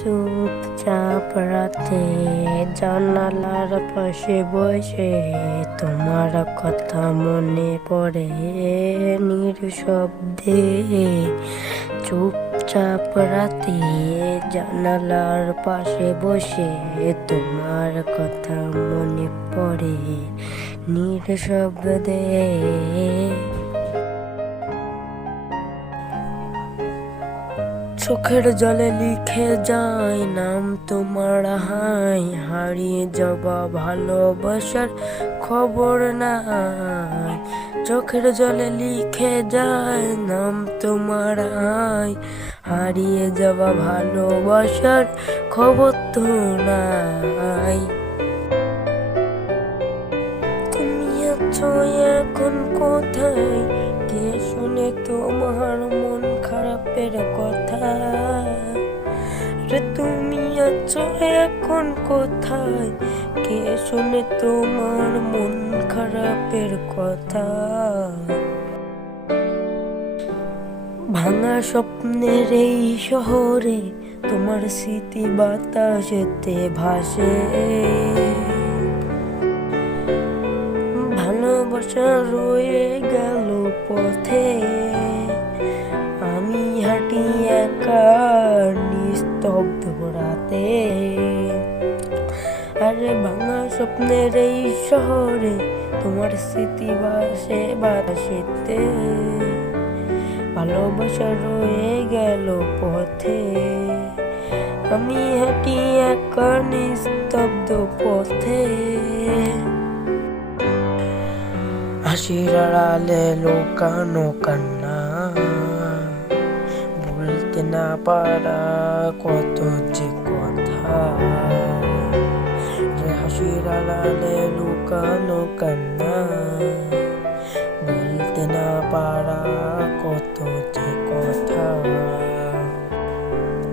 চুপচাপ রাতে জানালার পাশে বসে তোমার কথা মনে পড়ে নিঃশব্দে। চুপচাপ রাতে জানালার পাশে বসে তোমার কথা মনে পড়ে নিঃশব্দে। চোখের জলে লিখে যায় নাম তোমার, হারিয়ে যাওয়া ভালোবাসার খবর নাই। চোখের জলে লিখে যায় নাম তোমার, হারিয়ে যাওয়া ভালোবাসার খবর তো নাই। তুমি আছো এখন কোথায়? কে শুনে তোমার মন খারাপের কথা? তুমি আছো এখন কোথায়? কে শুনে তোমার মন খারাপের কথা? ভাঙা স্বপ্নের এই শহরে তোমার স্মৃতি বাতাসেতে ভাসে। ভালোবাসা রয়ে গেল পথে, আমি হাঁটি একা নিস্তব্ধ রাতে। আরে ভাঙা স্বপ্নের এই শহরে তোমার স্মৃতি ভাসে বাতাসেতে। ভালোবাসা রয়ে গেল পথে, আমি হাঁটি একা নিস্তব্ধ পথে। হাসির আড়ালে লুকানো কান্না, বলতে না পারা কত যে কথা। হাসির আড়ালে লুকানো কান্না, বলতে না পারা কত যে কথা।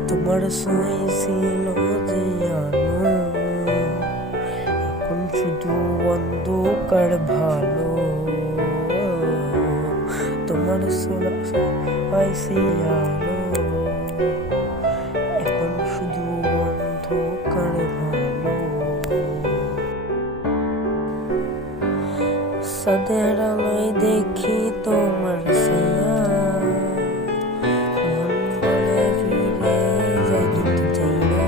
তোমার সই ছিল যে আলো, এখন শুধু অন্ধকার ভালো। তোমার সই আলো, এখন শুধু অন্ধকার ভালো। সাদের আলোয় দেখি তোমার ছায়া, মন বলে ফিরে যাই কিন্তু যাই না।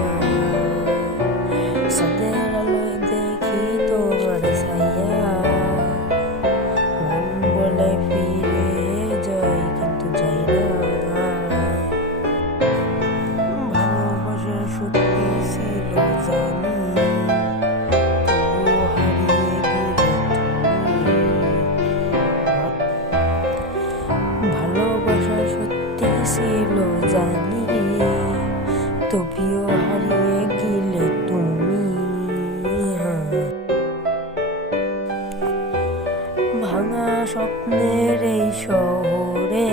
সাদের আলোয় দেখি তোমার ছায়া, মন বলে ফিরে যাই কিন্তু যাই না। ভালোবাসা সত্যি ছিল জানি, তবুও হারিয়ে গেলে তুমি। ভালোবাসা সত্যি ছিল জানি, তবুও হারিয়ে গেলে তুমি। ভাঙা স্বপ্নের এই শহরে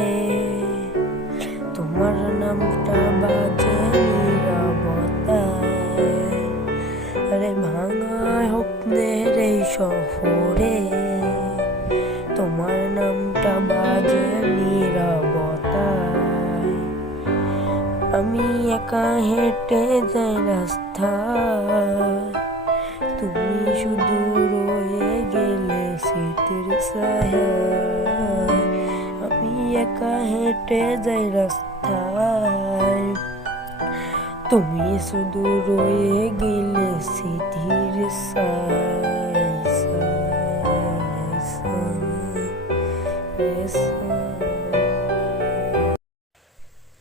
তোমার নামটা বাজে নীরবতায়। আরে ভাঙা স্বপ্নের এই শহরে তোমার নামটা বাজে নীরবতায়। আমি একা হেঁটে যাই রাস্তায়, তুমি শুধু রয়ে গেলে স্মৃতির ছায়ায়। আমি একা হেঁটে যাই রাস্তায়, তুমি শুধু রয়ে গেলে স্মৃতির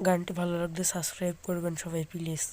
গানটি ভালো লাগলে সাবস্ক্রাইব করবেন সবাই প্লিজ।